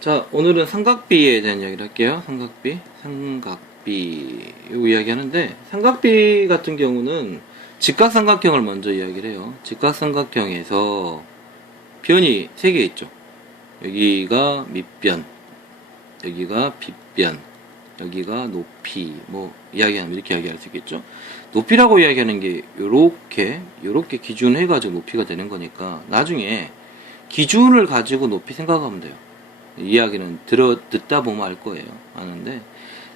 자, 오늘은 삼각비에 대한 이야기를 할게요. 삼각비. 요 이야기 하는데, 삼각비 같은 경우는 직각삼각형을 먼저 이야기를 해요. 직각삼각형에서 변이 3개 있죠. 여기가 밑변, 여기가 빗변, 여기가 높이, 뭐, 이야기하면 이렇게 이야기할 수 있겠죠. 높이라고 이야기하는 게 요렇게 기준해가지고 높이가 되는 거니까, 나중에 기준을 가지고 높이 생각하면 돼요. 이야기는 듣다 보면 알 거예요. 아는데,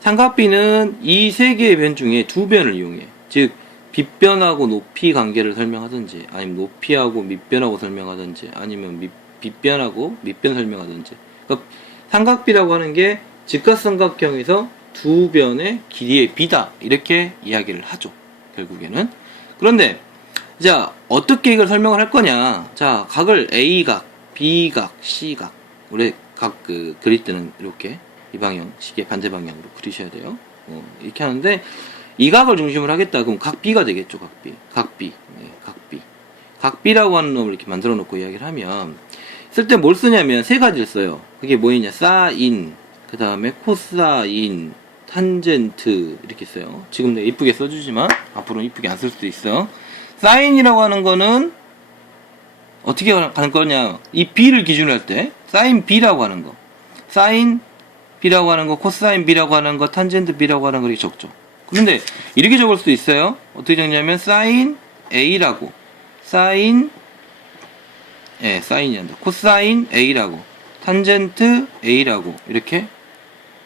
삼각비는 이 3개의 변 중에 2변을 이용해. 즉, 빗변하고 높이 관계를 설명하든지, 아니면 높이하고 밑변하고 설명하든지, 아니면 빗변하고 밑변 설명하든지. 그러니까 삼각비라고 하는 게 직각삼각형에서 2변의 길이의 비다. 이렇게 이야기를 하죠. 결국에는. 그런데, 자, 어떻게 이걸 설명을 할 거냐. 자, 각을 A각, B각, C각. 원래 각 그릴 때는 이렇게 이 방향, 시계 반대 방향으로 그리셔야 돼요. 이렇게 하는데, 이 각을 중심으로 하겠다. 그럼 각 B가 되겠죠, 각 B. 각 B. 네, 각 B. 각 B라고 하는 놈을 이렇게 만들어 놓고 이야기를 하면, 쓸 때 뭘 쓰냐면 3가지를 써요. 그게 뭐였냐. 사인, 그 다음에 코사인, 탄젠트, 이렇게 써요. 지금 내가 이쁘게 써주지만, 앞으로는 이쁘게 안 쓸 수도 있어. 사인이라고 하는 거는, 어떻게 가는 거냐. 이 B를 기준으로 할 때, 사인 B라고 하는 거. 사인 B라고 하는 거, 코사인 B라고 하는 거, 탄젠트 B라고 하는 거 이렇게 적죠. 그런데 이렇게 적을 수도 있어요. 어떻게 적냐면 사인 A라고, 사인이 한다. 코사인 A라고, 탄젠트 A라고 이렇게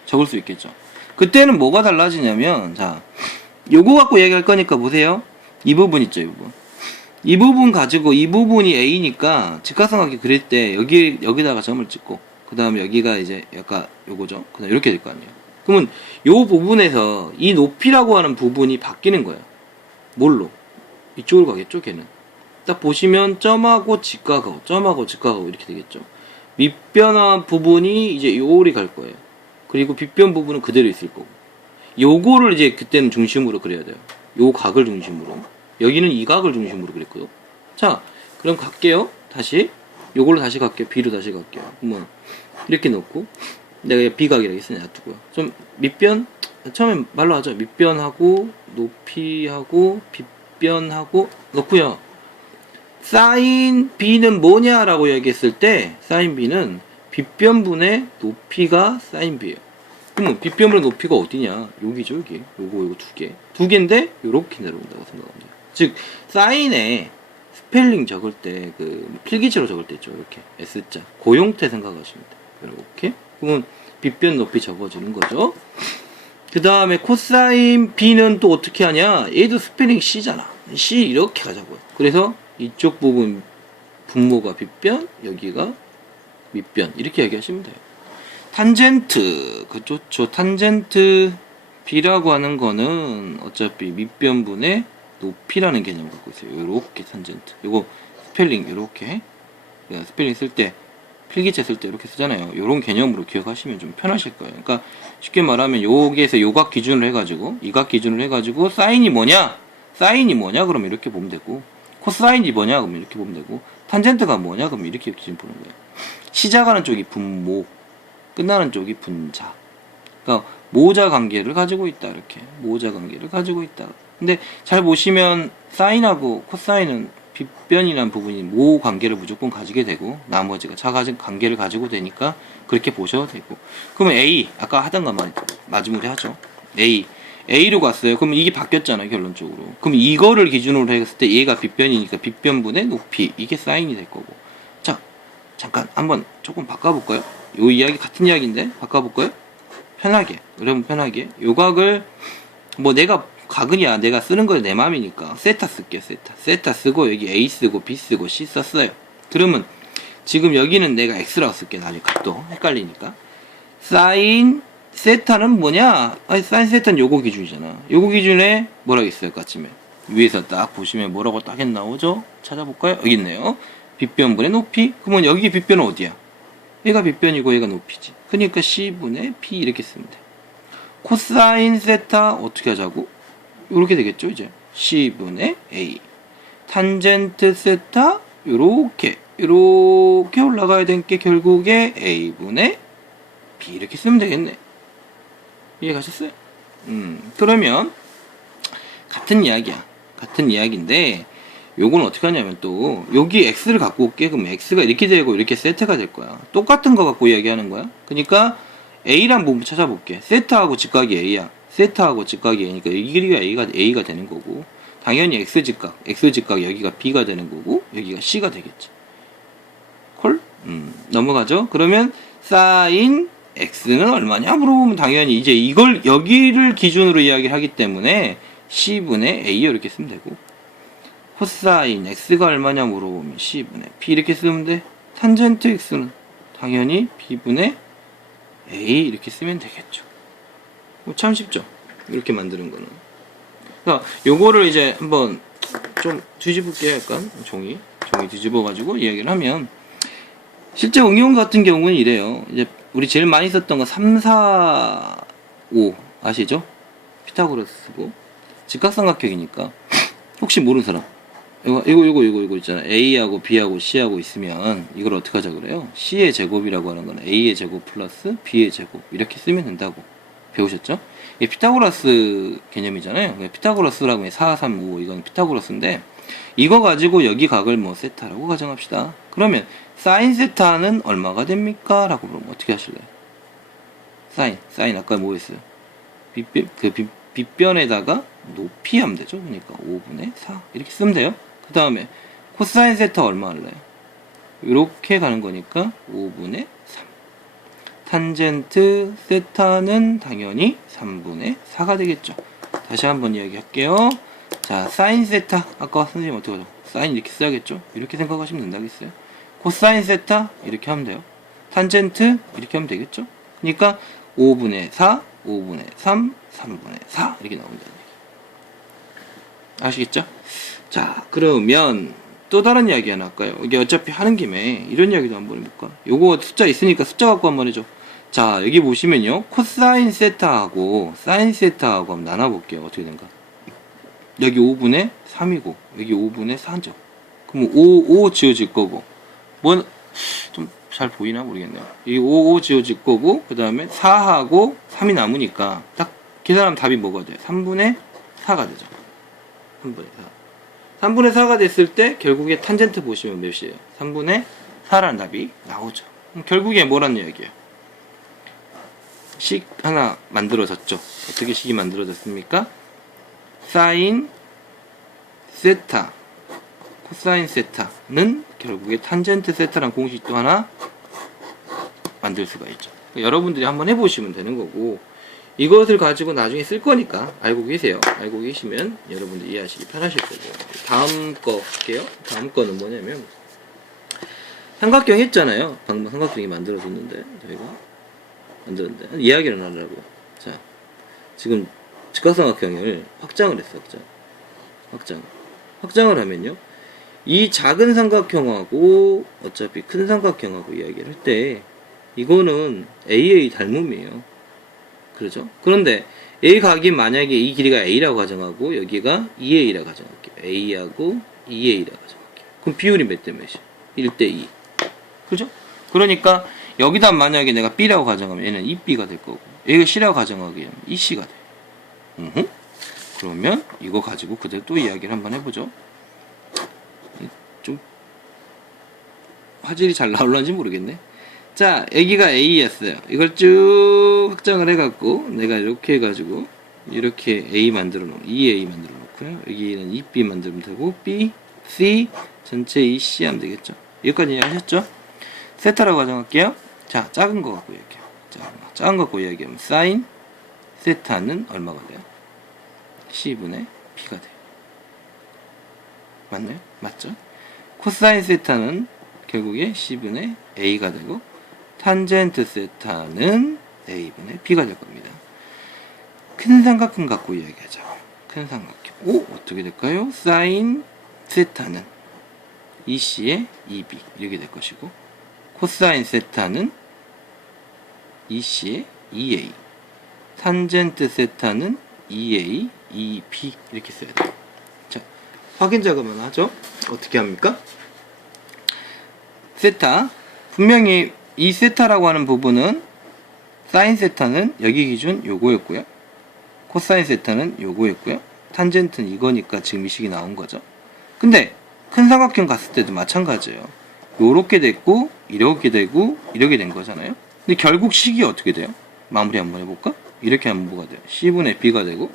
적을 수 있겠죠. 그때는 뭐가 달라지냐면, 자, 요거 갖고 얘기할 거니까 보세요. 이 부분 있죠, 이 부분. 이 부분 가지고, 이 부분이 A니까 직각삼각형 그릴 때 여기다가 점을 찍고, 그 다음에 여기가 이제 약간 요거죠. 그 다음에 이렇게 될 거 아니에요. 그러면 요 부분에서 이 높이라고 하는 부분이 바뀌는 거예요. 뭘로? 이쪽으로 가겠죠, 걔는. 딱 보시면 점하고 직각하고 이렇게 되겠죠. 밑변한 부분이 이제 요리 갈 거예요. 그리고 빗변 부분은 그대로 있을 거고. 요거를 이제 그때는 중심으로 그려야 돼요. 요 각을 중심으로. 여기는 이 각을 중심으로 그랬고요. 자, 그럼 갈게요. 다시. 요걸로 다시 갈게요. B로 다시 갈게요. 뭐, 이렇게 놓고. 내가 B각이라고 했으니 놔두고요. 좀, 밑변? 처음에 말로 하죠. 밑변하고, 높이하고, 빗변하고, 놓고요. 사인 B는 뭐냐라고 얘기했을 때, 사인 B는 빗변분의 높이가 사인 B예요. 그러면 빗변분의 높이가 어디냐? 여기죠, 여기. 요거 2개. 2개인데, 요렇게 내려온다고 생각합니다. 즉, 사인에 스펠링 적을 때, 필기체로 적을 때 있죠. 이렇게. S자. 그 형태 생각하시면 돼요. 이렇게. 그러면 빗변 높이 적어주는 거죠. 그 다음에 코사인 B는 또 어떻게 하냐? 얘도 스펠링 C잖아. C 이렇게 가자고요. 그래서 이쪽 부분 분모가 빗변, 여기가 밑변. 이렇게 얘기하시면 돼요. 탄젠트. 그렇죠. 탄젠트 B라고 하는 거는 어차피 밑변분의 높이라는 개념을 갖고 있어요. 요렇게 탄젠트. 요거 스펠링 요렇게. 스펠링 쓸 때, 필기체 쓸 때 이렇게 쓰잖아요. 요런 개념으로 기억하시면 좀 편하실 거예요. 그러니까 쉽게 말하면 여기에서 요각 기준으로 해가지고, 이각 기준으로 해가지고, 사인이 뭐냐? 그러면 이렇게 보면 되고, 코사인이 뭐냐? 그러면 이렇게 보면 되고, 탄젠트가 뭐냐? 그러면 이렇게 기준 보는 거예요. 시작하는 쪽이 분모, 끝나는 쪽이 분자. 그러니까 모자 관계를 가지고 있다. 이렇게. 모자 관계를 가지고 있다. 근데 잘 보시면 사인하고 코사인은 빗변이라는 부분이 모 관계를 무조건 가지게 되고, 나머지가 자가진 관계를 가지고 되니까 그렇게 보셔도 되고. 그러면 A, 아까 하던 것만 마지막에 하죠. A로 갔어요. 그러면 이게 바뀌었잖아요, 결론적으로. 그럼 이거를 기준으로 했을 때 얘가 빗변이니까 빗변분의 높이, 이게 사인이 될 거고. 자, 잠깐 한번 조금 바꿔볼까요? 요 이야기 같은 이야기인데 바꿔볼까요? 편하게, 여러분 편하게. 요 각을 뭐 내가 각은이야, 내가 쓰는 거 내 맘이니까 세타 쓸게요. 세타 쓰고 여기 A 쓰고 B 쓰고 C 썼어요. 그러면 지금 여기는 내가 X라고 쓸게요. 나중에 각도 헷갈리니까. 사인 세타는 뭐냐? 아니, 사인 세타는 요거 기준이잖아. 요거 기준에 뭐라고 있어요? 아침에 위에서 딱 보시면 뭐라고 딱 나오죠? 찾아볼까요? 여기 있네요. 빗변분의 높이. 그러면 여기 빗변은 어디야? 얘가 빗변이고 얘가 높이지. 그러니까 C분의 P 이렇게 쓰면 돼. 코사인 세타 어떻게 하자고? 이렇게 되겠죠, 이제. C분의 A. 탄젠트 세타 요렇게 올라가야 되는 게 결국에 A분의 B 이렇게 쓰면 되겠네. 이해가셨어요? 그러면 같은 이야기야. 같은 이야기인데 요건 어떻게 하냐면 또 여기 x를 갖고 올게. 그럼 x가 이렇게 되고 이렇게 세트가 될 거야. 똑같은 거 갖고 이야기하는 거야. 그러니까 a란 부분 찾아볼게. 세트하고 직각이 a야. 세트하고 직각이 a니까 이 길이가 a가 되는 거고, 당연히 x직각 여기가 b가 되는 거고 여기가 c가 되겠지. 콜? 넘어가죠. 그러면 사인 x는 얼마냐 물어보면 당연히 이제 이걸 여기를 기준으로 이야기를 하기 때문에 c분의 a 이렇게 쓰면 되고, 코사인 x가 얼마냐 물어보면 c분의 b 이렇게 쓰면 돼. 탄젠트 x는 당연히 b분의 a 이렇게 쓰면 되겠죠. 참 쉽죠. 이렇게 만드는 거는. 자, 요거를 이제 한번 좀 뒤집을게요. 약간 종이 뒤집어 가지고 이야기를 하면, 실제 응용 같은 경우는 이래요. 이제 우리 제일 많이 썼던 거 3, 4, 5 아시죠? 피타고라스고 직각삼각형이니까 혹시 모르는 사람 이거 있잖아. A하고 B하고 C하고 있으면 이걸 어떻게 하자 그래요? C의 제곱이라고 하는 거는 A의 제곱 플러스 B의 제곱 이렇게 쓰면 된다고 배우셨죠? 이게 피타고라스 개념이잖아요. 피타고라스라고 해. 4, 3, 5 이건 피타고라스인데, 이거 가지고 여기 각을 뭐 세타라고 가정합시다. 그러면 사인 세타는 얼마가 됩니까? 라고 물으면 어떻게 하실래요? 사인 아까 뭐 했어요? 빗변에다가 높이 하면 되죠. 그러니까 5분의 4 이렇게 쓰면 돼요. 그 다음에 코사인 세타 얼마 할래요? 이렇게 가는 거니까 5분의 3. 탄젠트 세타는 당연히 3분의 4가 되겠죠. 다시 한번 이야기할게요. 자, 사인 세타 아까 선생님 어떻게 하죠? 사인 이렇게 써야겠죠? 이렇게 생각하시면 된다겠어요. 코사인 세타 이렇게 하면 돼요. 탄젠트 이렇게 하면 되겠죠? 그러니까 5분의 4, 5분의 3, 3분의 4 이렇게 나온다는 얘기. 아시겠죠? 자, 그러면 또 다른 이야기 하나 할까요? 이게 어차피 하는 김에 이런 이야기도 한번 해볼까? 요거 숫자 있으니까 숫자 갖고 한번 해줘. 자, 여기 보시면요, 코사인 세타하고 사인 세타하고 한번 나눠볼게요. 어떻게 된가? 여기 5분의 3이고 여기 5분의 4죠. 그럼 5 지워질 거고, 뭔 좀 잘 보이나 모르겠네요. 이 5 지워질 거고, 그 다음에 4하고 3이 남으니까 딱 계산하면 답이 뭐가 돼요? 3분의 4가 되죠. 3분의 4. 3분의 4가 됐을 때 결국에 탄젠트 보시면 몇이에요? 3분의 4라는 답이 나오죠. 그럼 결국에 뭐란 이야기예요? 식 하나 만들어졌죠. 어떻게 식이 만들어졌습니까? 사인 세타, 코사인 세타는 결국에 탄젠트 세타라는 공식도 하나 만들 수가 있죠. 그러니까 여러분들이 한번 해보시면 되는 거고, 이것을 가지고 나중에 쓸 거니까 알고 계세요. 알고 계시면 여러분들 이해하시기 편하실 거고. 다음 거 할게요. 다음 거는 뭐냐면, 삼각형 했잖아요. 방금 삼각형이 만들어졌는데 저희가 만들었는데 이야기를 하려고. 자, 지금 직각삼각형을 확장을 했어. 확장을 하면요, 이 작은 삼각형하고 어차피 큰 삼각형하고 이야기를 할 때 이거는 AA 닮음이에요. 그렇죠? 그런데 A 각이 만약에 이 길이가 A라고 가정하고 여기가 2A라고 가정할게요. A하고 2A라고 가정할게요. 그럼 비율이 몇 대 몇이야? 1대2. 그죠? 그러니까 여기다 만약에 내가 B라고 가정하면 얘는 2B가 될 거고, 여기가 C라고 가정하게 되면 2C가 돼. 그러면 이거 가지고 그대로 또 이야기를 한번 해보죠. 좀 화질이 잘 나올런지 모르겠네. 자, 여기가 A였어요. 이걸 쭉 확장을 해갖고 내가 이렇게 해가지고 이렇게 A 만들어 놓고 2A 만들어 놓고요. 여기는 2B 만들면 되고, B, C 전체 2C 하면 되겠죠. 여기까지 이해하셨죠? 세타라고 가정할게요. 자, 작은 거 갖고 이야기해요. 작은 거 갖고 이야기하면 사인 세타는 얼마가 돼요? C분의 B가 돼요. 맞나요? 맞죠? 코사인 세타는 결국에 C분의 A가 되고, 탄젠트 세타는 A분의 B가 될 겁니다. 큰 삼각형 갖고 이야기하자. 큰 삼각형. 오, 어떻게 될까요? 사인 세타는 2C의 2B 이렇게 될 것이고, 코사인 세타는 2C의 2A, 탄젠트 세타는 2A, 2B 이렇게 써야 돼요. 자, 확인 작업만 하죠. 어떻게 합니까? 세타, 분명히 이 세타라고 하는 부분은 사인 세타는 여기 기준 요거였고요. 코사인 세타는 요거였고요. 탄젠트는 이거니까 지금 이 식이 나온 거죠. 근데 큰 삼각형 갔을 때도 마찬가지예요. 요렇게 됐고 이렇게 되고 이렇게 된 거잖아요. 근데 결국 식이 어떻게 돼요? 마무리 한번 해볼까? 이렇게 하면 뭐가 돼요? C분의 B가 되고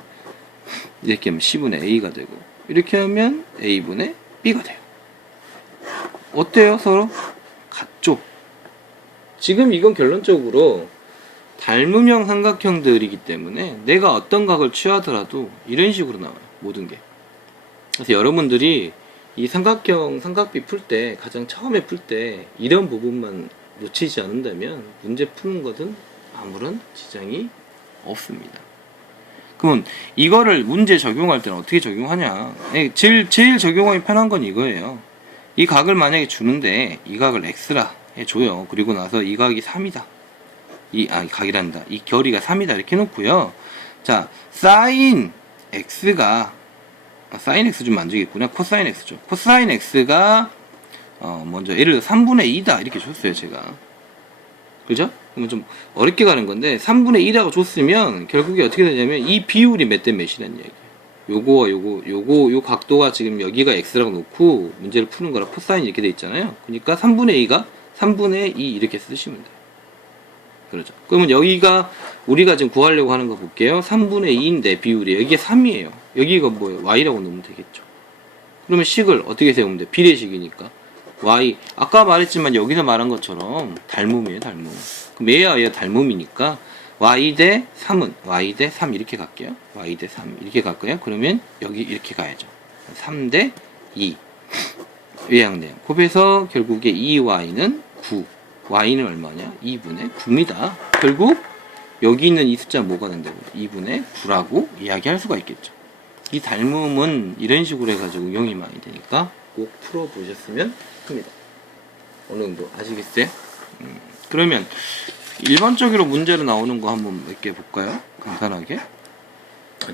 이렇게 하면 C분의 A가 되고 이렇게 하면 A분의 B가 돼요. 어때요? 서로? 같죠? 지금 이건 결론적으로 닮음형 삼각형들이기 때문에 내가 어떤 각을 취하더라도 이런 식으로 나와요. 모든 게. 그래서 여러분들이 이 삼각형, 삼각비 풀 때 가장 처음에 풀 때 이런 부분만 놓치지 않는다면 문제 푸는 것은 아무런 지장이 없습니다. 그러면 이거를 문제 적용할 때는 어떻게 적용하냐? 제일 적용하기 편한 건 이거예요. 이 각을 만약에 주는데 이 각을 x라 해줘요. 그리고 나서 이 각이 3이다. 이 각이란다. 이 결이가 3이다. 이렇게 해놓고요. 자, 사인 x가 사인 x 좀 안 되겠구나. 코사인 x죠. 코사인 x가 먼저 예를 들어 3분의 2다 이렇게 줬어요. 제가. 그죠? 그러면 좀 어렵게 가는 건데 3분의 2라고 줬으면 결국에 어떻게 되냐면 이 비율이 몇 대 몇이라는 얘기예요. 요거와 요 각도가 지금 여기가 x라고 놓고 문제를 푸는 거라 코사인 이렇게 돼 있잖아요. 그러니까 3분의 2가 3분의 2 이렇게 쓰시면 돼요. 그렇죠. 그러면 여기가 우리가 지금 구하려고 하는 거 볼게요. 3분의 2인데 비율이 여기가 3이에요. 여기가 뭐예요? y라고 놓으면 되겠죠. 그러면 식을 어떻게 세우면 돼? 비례식이니까 y 아까 말했지만 여기서 말한 것처럼 닮음이에요. 닮음. 그럼 얘와 닮음이니까 y 대 3은 y 대 3 이렇게 갈게요. y 대 3 이렇게 갈 거예요. 그러면 여기 이렇게 가야죠. 3 대 2 요약돼요. 곱해서 결국에 2y는 9 y는 얼마냐? 2분의 9입니다. 결국 여기 있는 이 숫자 뭐가 된다고? 2분의 9라고 이야기할 수가 있겠죠. 이 닮음은 이런 식으로 해가지고 응용이 많이 되니까 꼭 풀어보셨으면 합니다. 어느 정도 아시겠어요? 그러면 일반적으로 문제로 나오는 거 한번 몇 개 볼까요? 간단하게.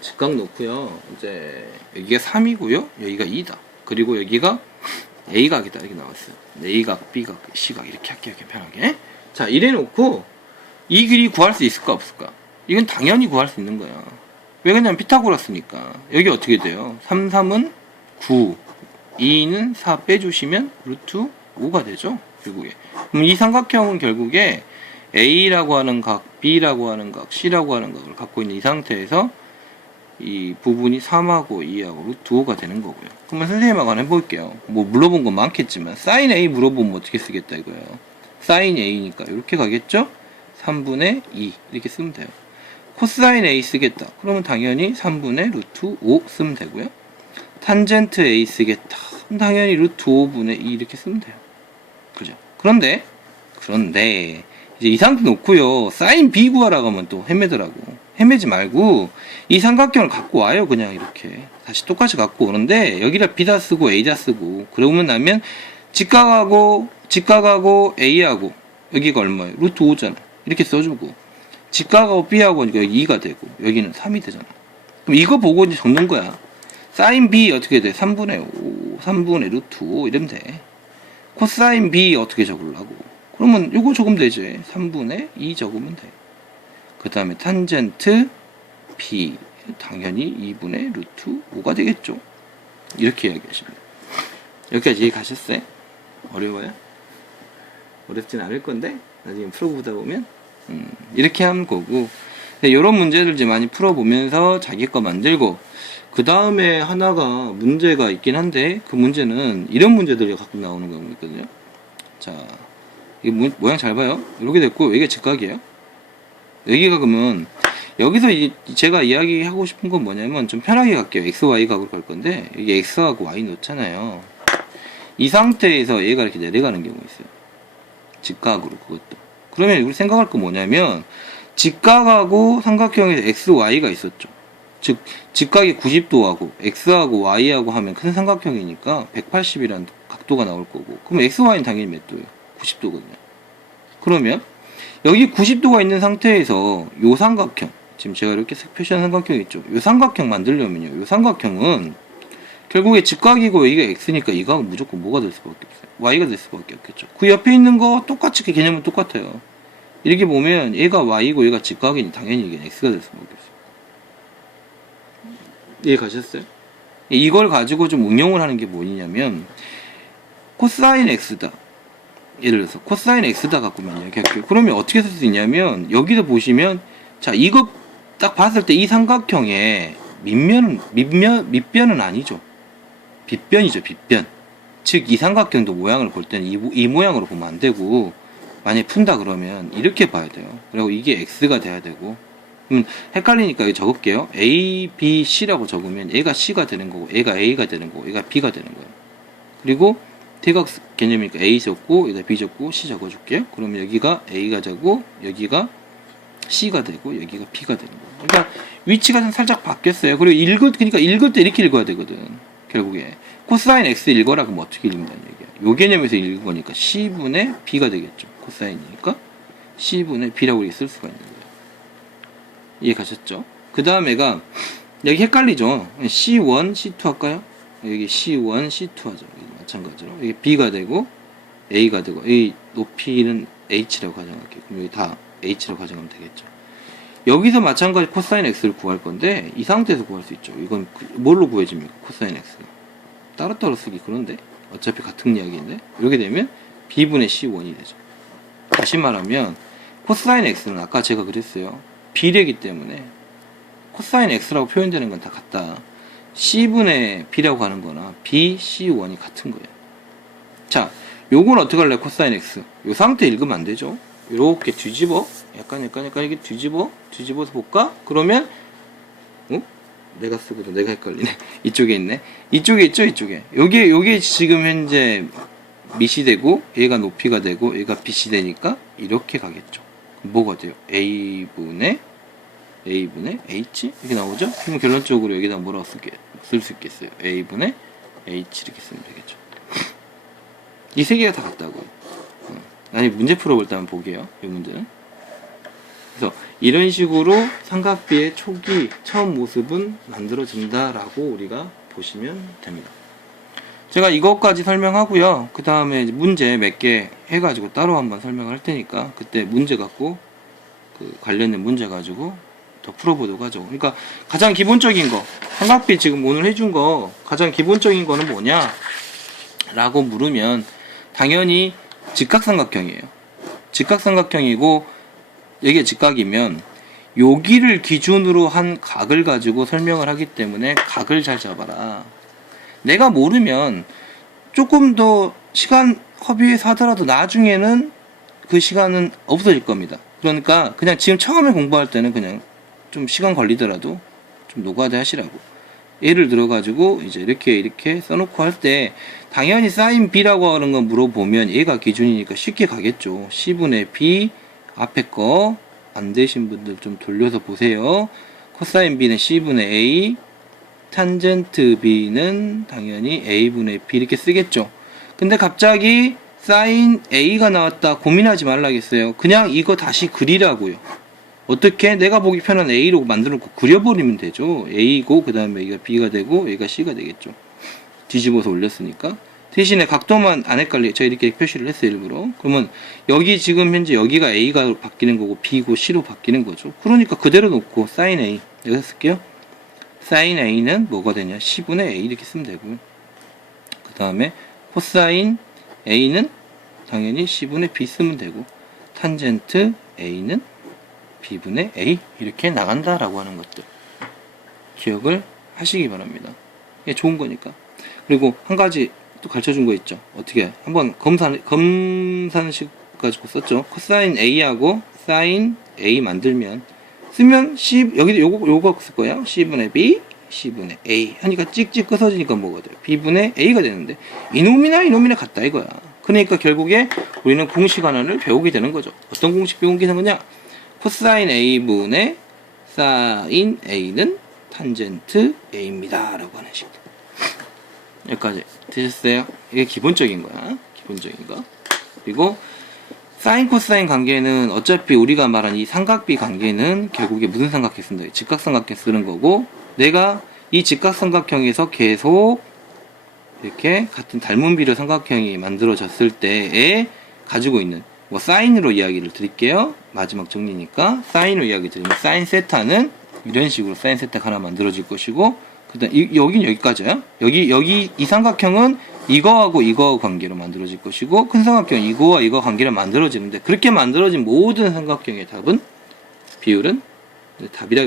직각 놓고요. 이제 여기가 3이고요. 여기가 2다. 그리고 여기가 A각이다. 이렇게 나왔어요. A각, B각, C각 이렇게 할게요. 이렇게 편하게. 자, 이래 놓고 이 길이 구할 수 있을까 없을까? 이건 당연히 구할 수 있는 거야. 왜 그러냐면 피타고라스니까. 여기 어떻게 돼요? 3, 3은 9, 2는 4 빼주시면 루트 5가 되죠. 결국에. 그럼 이 삼각형은 결국에 A라고 하는 각, B라고 하는 각, C라고 하는 각을 갖고 있는 이 상태에서 이 부분이 3하고 2하고 루트 5가 되는 거고요. 그러면 선생님하고 한번 해볼게요. 뭐 물어본 건 많겠지만 사인 A 물어보면 어떻게 쓰겠다 이거예요. 사인 A니까 이렇게 가겠죠? 3분의 2 이렇게 쓰면 돼요. 코사인 A 쓰겠다. 그러면 당연히 3분의 루트 5 쓰면 되고요. 탄젠트 A 쓰겠다. 당연히 루트 5분의 2 이렇게 쓰면 돼요. 그죠? 그런데 이제 이 상태 놓고요. 사인 B 구하라고 하면 또 헤매더라고. 헤매지 말고 이 삼각형을 갖고 와요. 그냥 이렇게 다시 똑같이 갖고 오는데 여기다 B다 쓰고 A다 쓰고 그러면 나면 직각하고 A하고 여기가 얼마예요? 루트 5잖아. 이렇게 써주고 직각하고 B하고 여기 2가 되고 여기는 3이 되잖아. 그럼 이거 보고 이제 적는 거야. 사인 B 어떻게 돼? 3분의 5 3분의 루트 5 이러면 돼. 코사인 B 어떻게 적으려고? 그러면 이거 적으면 되지. 3분의 2 적으면 돼. 그 다음에 탄젠트 B 당연히 2분의 루트 5가 되겠죠. 이렇게 이야기하시면 돼요. 여기까지 이해 가셨어요? 어려워요? 어렵진 않을 건데 나중에 풀어보다 보면 이렇게 하는 거고 이런 문제들 이제 많이 풀어보면서 자기 거 만들고 그 다음에 하나가 문제가 있긴 한데 그 문제는 이런 문제들이 가끔 나오는 경우가 있거든요. 자, 이게 모양 잘 봐요. 이렇게 됐고 여기가 직각이에요. 여기가 그러면 여기서 제가 이야기하고 싶은 건 뭐냐면 좀 편하게 갈게요. x, y 각으로 갈 건데 이게 x하고 y 놓잖아요. 이 상태에서 얘가 이렇게 내려가는 경우가 있어요. 직각으로 그것도. 그러면 우리 생각할 거 뭐냐면 직각하고 삼각형에서 x, y가 있었죠. 즉 직각이 90도하고 x하고 y하고 하면 큰 삼각형이니까 180이라는 각도가 나올 거고 그럼 x, y는 당연히 몇 도예요? 90도거든요. 그러면 여기 90도가 있는 상태에서 요 삼각형 지금 제가 이렇게 표시한 삼각형 있죠. 요 삼각형 만들려면요. 요 삼각형은 결국에 직각이고 여기가 x니까 이 각은 무조건 뭐가 될 수밖에 없어요? y가 될 수밖에 없겠죠. 그 옆에 있는 거 똑같이 개념은 똑같아요. 이렇게 보면 얘가 y고 얘가 직각이니 당연히 이게 x가 될 수밖에 없어요. 이해 가셨어요? 이걸 가지고 좀 응용을 하는 게 뭐냐면 코사인 x다. 예를 들어서 코사인 x다 갖고만 이야기할게요. 그러면 어떻게 쓸 수 있냐면 여기서 보시면 자 이거 딱 봤을 때 이 삼각형의 밑변은 아니죠. 빗변이죠. 빗변. 즉 이 삼각형도 모양을 볼 때는 이 모양으로 보면 안 되고 만약에 푼다 그러면 이렇게 봐야 돼요. 그리고 이게 x가 돼야 되고 헷갈리니까 여기 적을게요. a, b, c라고 적으면 얘가 c가 되는 거고 얘가 a가 되는 거고 얘가 b가 되는 거예요. 그리고 대각 개념이니까 a 적고 여기다 b 적고 c 적어줄게요. 그러면 여기가 a가 되고 여기가 c가 되고 여기가 b가 되는 거예요. 그러니까 위치가 좀 살짝 바뀌었어요. 그리고 그러니까 읽을 때 이렇게 읽어야 되거든. 결국에 코사인 x 읽어라 그러면 어떻게 읽는다는 얘기야. 요 개념에서 읽은 거니까 c분의 b가 되겠죠. 코사인이니까 c분의 b라고 이렇게 쓸 수가 있는 거예요. 이해 가셨죠? 그 다음에가 여기 헷갈리죠? C1, C2 할까요? 여기 C1, C2 하죠. 마찬가지로 여기 B가 되고 A가 되고 이 높이는 H라고 가정할게요. 그럼 여기 다 H라고 가정하면 되겠죠. 여기서 마찬가지 코사인 X를 구할 건데 이 상태에서 구할 수 있죠. 이건 뭘로 구해집니까? 코사인 X가 따로따로 쓰기 그런데 어차피 같은 이야기인데 이렇게 되면 B분의 C1이 되죠. 다시 말하면 코사인 X는 아까 제가 그랬어요. 비례이기 때문에 코사인 X라고 표현되는 건 다 같다. C분의 B라고 하는 거나 B, C1이 같은 거예요. 자, 요건 어떻게 할래? 코사인 X. 요 상태 읽으면 안 되죠? 요렇게 뒤집어. 약간 이렇게 뒤집어서 볼까? 그러면, 내가 쓰고도 내가 헷갈리네. 이쪽에 있네. 이쪽에 있죠? 이쪽에. 요게 지금 현재 밑이 되고, 얘가 높이가 되고, 얘가 빛이 되니까, 이렇게 가겠죠. 뭐가 돼요? A분의 H? 이렇게 나오죠? 그럼 결론적으로 여기다 뭐라고 쓸 수 있겠어요? A분의 H 이렇게 쓰면 되겠죠. 이 세 개가 다 같다고요. 아니, 문제 풀어볼 때 한번 보게요. 이 문제는. 그래서 이런 식으로 삼각비의 초기, 처음 모습은 만들어진다라고 우리가 보시면 됩니다. 제가 이것까지 설명하고요. 그 다음에 문제 몇 개 해가지고 따로 한번 설명을 할 테니까 그때 문제 갖고 그 관련된 문제 가지고 더 풀어보도록 하죠. 그러니까 가장 기본적인 거 삼각비 지금 오늘 해준 거 가장 기본적인 거는 뭐냐 라고 물으면 당연히 직각삼각형이에요. 직각삼각형이고 이게 직각이면 여기를 기준으로 한 각을 가지고 설명을 하기 때문에 각을 잘 잡아라. 내가 모르면 조금 더 시간 허비해서 하더라도 나중에는 그 시간은 없어질 겁니다. 그러니까 그냥 지금 처음에 공부할 때는 그냥 좀 시간 걸리더라도 좀 노가다 하시라고. 예를 들어가지고 이제 이렇게 써놓고 할 때 당연히 사인 B라고 하는 거 물어보면 얘가 기준이니까 쉽게 가겠죠. C분의 B 앞에 거 안 되신 분들 좀 돌려서 보세요. 코사인 B는 C분의 A 탄젠트 B는 당연히 A분의 B 이렇게 쓰겠죠. 근데 갑자기 사인 A가 나왔다 고민하지 말라겠어요. 그냥 이거 다시 그리라고요. 어떻게? 내가 보기 편한 A로 만들어놓고 그려버리면 되죠. A고 그 다음에 여기가 B가 되고 여기가 C가 되겠죠. 뒤집어서 올렸으니까. 대신에 각도만 안 헷갈리게 제가 이렇게 표시를 했어요. 일부러. 그러면 여기 지금 현재 여기가 A가 바뀌는 거고 B고 C로 바뀌는 거죠. 그러니까 그대로 놓고 사인 A 내가 쓸게요. 사인 A는 뭐가 되냐? C분의 A 이렇게 쓰면 되고요. 그 다음에 코사인 A는 당연히 C분의 B 쓰면 되고 탄젠트 A는 B분의 A 이렇게 나간다라고 하는 것들 기억을 하시기 바랍니다. 이게 좋은 거니까. 그리고 한 가지 또 가르쳐준 거 있죠. 어떻게 한번 검산식 가지고 썼죠. 코사인 A하고 사인 A 만들면 쓰면 C 여기도 요거 쓸 거야. C분의 B, C분의 A 하니까 찍찍 끊어지니까 뭐가 돼요? B분의 A가 되는데 이놈이나 같다 이거야. 그러니까 결국에 우리는 공식 하나를 배우게 되는 거죠. 어떤 공식 배우게 되는 거냐? 코사인 A분의 사인 A는 탄젠트 A입니다 라고 하는 식으로. 여기까지 되셨어요? 이게 기본적인 거야. 기본적인 거. 그리고 사인 코사인 관계는 어차피 우리가 말한 이 삼각비 관계는 결국에 무슨 삼각형 쓴다? 직각삼각형 쓰는 거고 내가 이 직각삼각형에서 계속 이렇게 같은 닮은 비례 삼각형이 만들어졌을 때에 가지고 있는 뭐 사인으로 이야기를 드릴게요. 마지막 정리니까 사인으로 이야기 드리면 사인 세타는 이런 식으로 사인 세타가 하나 만들어질 것이고, 그다음 여긴 여기까지야. 여기 이 삼각형은 이거하고 이거 관계로 만들어질 것이고, 큰 삼각형 이거와 이거 관계로 만들어지는데, 그렇게 만들어진 모든 삼각형의 답은 비율은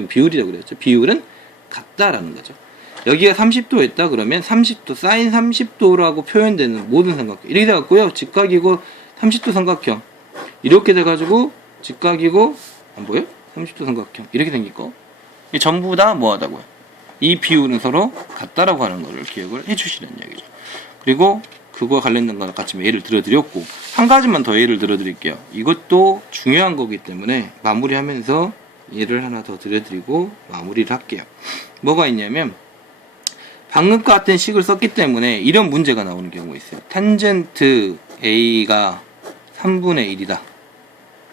비율이라고 그랬죠. 비율은 같다라는 거죠. 여기가 30도였다 그러면 30도 사인 30도라고 표현되는 모든 삼각형 이렇게 돼갖고요. 직각이고 30도 삼각형 이렇게 돼가지고 직각이고 안 보여? 30도 삼각형 이렇게 생길 거. 이 전부 다 뭐하다고요? 이 비율은 서로 같다라고 하는 거를 기억을 해주시는 이야기죠. 그리고 그거와 관련된 거는 같이 예를 들어드렸고, 한 가지만 더 예를 들어드릴게요. 이것도 중요한 거기 때문에 마무리하면서 예를 하나 더 들어드리고 마무리를 할게요. 뭐가 있냐면, 방금 같은 식을 썼기 때문에 이런 문제가 나오는 경우가 있어요. 탄젠트 A가 3분의 1이다.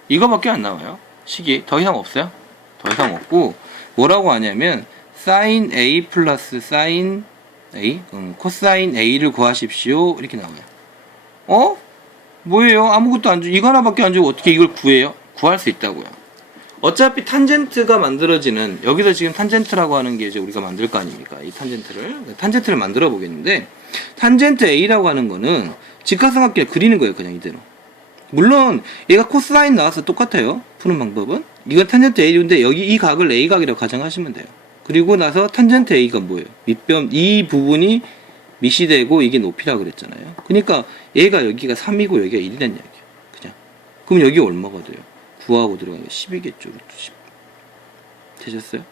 이거밖에 안 나와요. 식이 더 이상 없어요. 더 이상 없고, 뭐라고 하냐면 사인 A 플러스 사인 A, 코사인 A를 구하십시오 이렇게 나와요. 뭐예요? 아무것도 안 주고 이거 하나밖에 안 주고 어떻게 이걸 구해요? 구할 수 있다고요. 어차피 탄젠트가 만들어지는, 여기서 지금 탄젠트라고 하는 게 이제 우리가 만들 거 아닙니까? 이 탄젠트를 만들어 보겠는데, 탄젠트 A라고 하는 거는 직각삼각형을 그리는 거예요. 그냥 이대로. 물론 얘가 코사인 나와서 똑같아요. 푸는 방법은. 이건 탄젠트 A인데 여기 이 각을 A각이라고 가정하시면 돼요. 그리고 나서 탄젠트 A가 뭐예요? 밑변, 이 부분이 밑이 되고 이게 높이라고 그랬잖아요. 그러니까 얘가 여기가 3이고 여기가 1이라는 이야기예요. 그냥. 그럼 여기 얼마가 돼요? 9하고 들어가니까 10이겠죠. 루트 10. 되셨어요?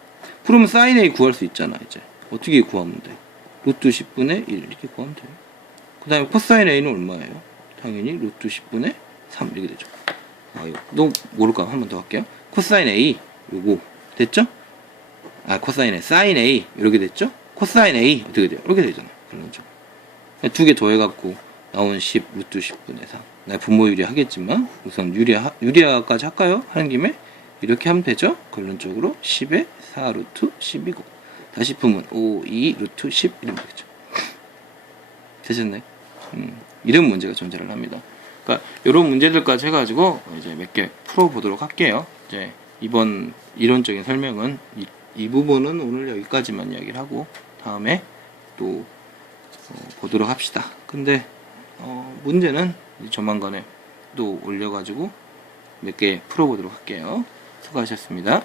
그러면 사인 A 구할 수 있잖아. 이제 어떻게 구하면 돼? 루트 10분의 1 이렇게 구하면 돼요. 그 다음에 코사인 A는 얼마예요? 당연히 루트 10분의 3 이렇게 되죠. 이거 너 모를까? 한 번 더 할게요. 코사인 A 요거 됐죠? 코사인 A, 사인 A 이렇게 됐죠? 코사인 A 어떻게 돼요? 이렇게 되잖아. 그렇죠. 두 개 더해갖고 나온 10 루트 10분의 3. 나 분모 유리 하겠지만 우선 유리화까지 할까요? 하는 김에 이렇게 하면 되죠? 결론적으로 10의 4 루트 10이고 다시 풀면 5, 2 루트 10 이러면 되겠죠. 되셨나요? 이런 문제가 존재를 합니다. 그러니까 이런 문제들까지 해가지고 이제 몇 개 풀어보도록 할게요. 이제 이번 이론적인 설명은 이 부분은 오늘 여기까지만 이야기를 하고 다음에 또 보도록 합시다. 근데 문제는 조만간에 또 올려가지고 몇 개 풀어보도록 할게요. 수고하셨습니다.